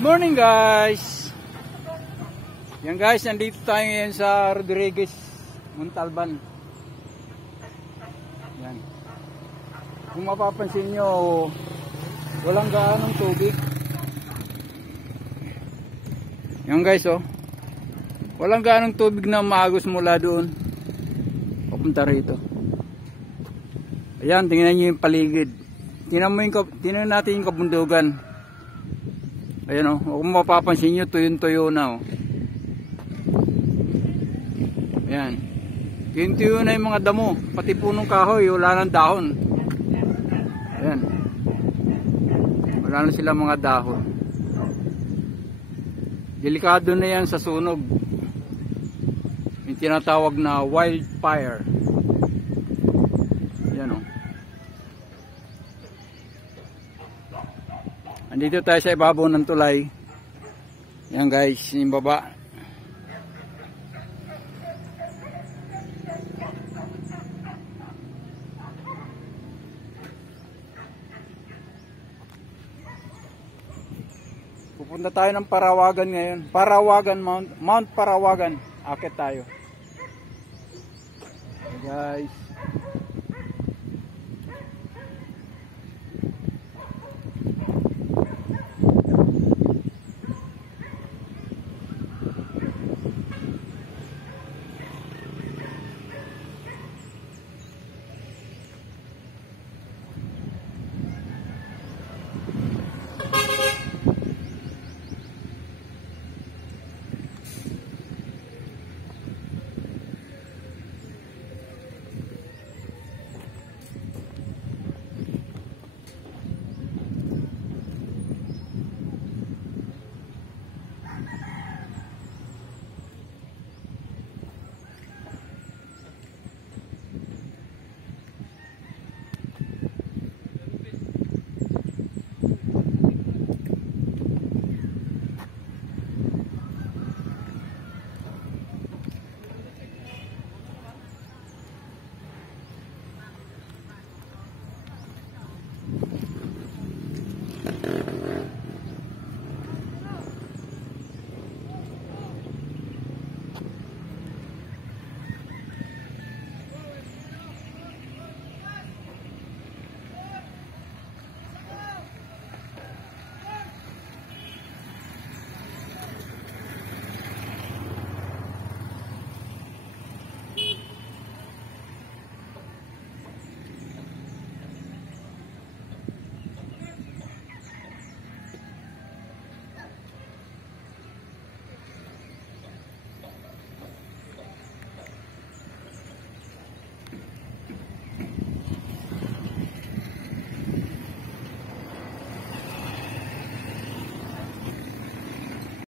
Morning guys. Yan guys, nandito tayo ngayon sa Rodriguez, Montalban. Yan. Kung mapapansin nyo, walang gaanong tubig. Yan guys, oh. Walang gaanong tubig na maagos mula doon papunta rito. Ayan, tingnan nyo yung paligid. Tingnan natin yung kabundugan. Ayan, oh. Kung mapapansin nyo, tuyo-tuyo na, oh. Ayan. Tuyo na yung mga damo. Pati punong kahoy, wala nang dahon. Ayan. Wala na sila mga dahon. Delikado na yan sa sunog. Yung tinatawag na wildfire. Ayan, oh. Andito tayo sa ibabaw ng tulay. Yan guys, yung baba. Pupunta tayo ng Parawagan ngayon. Parawagan, Mount Parawagan. Akit tayo. Hey guys.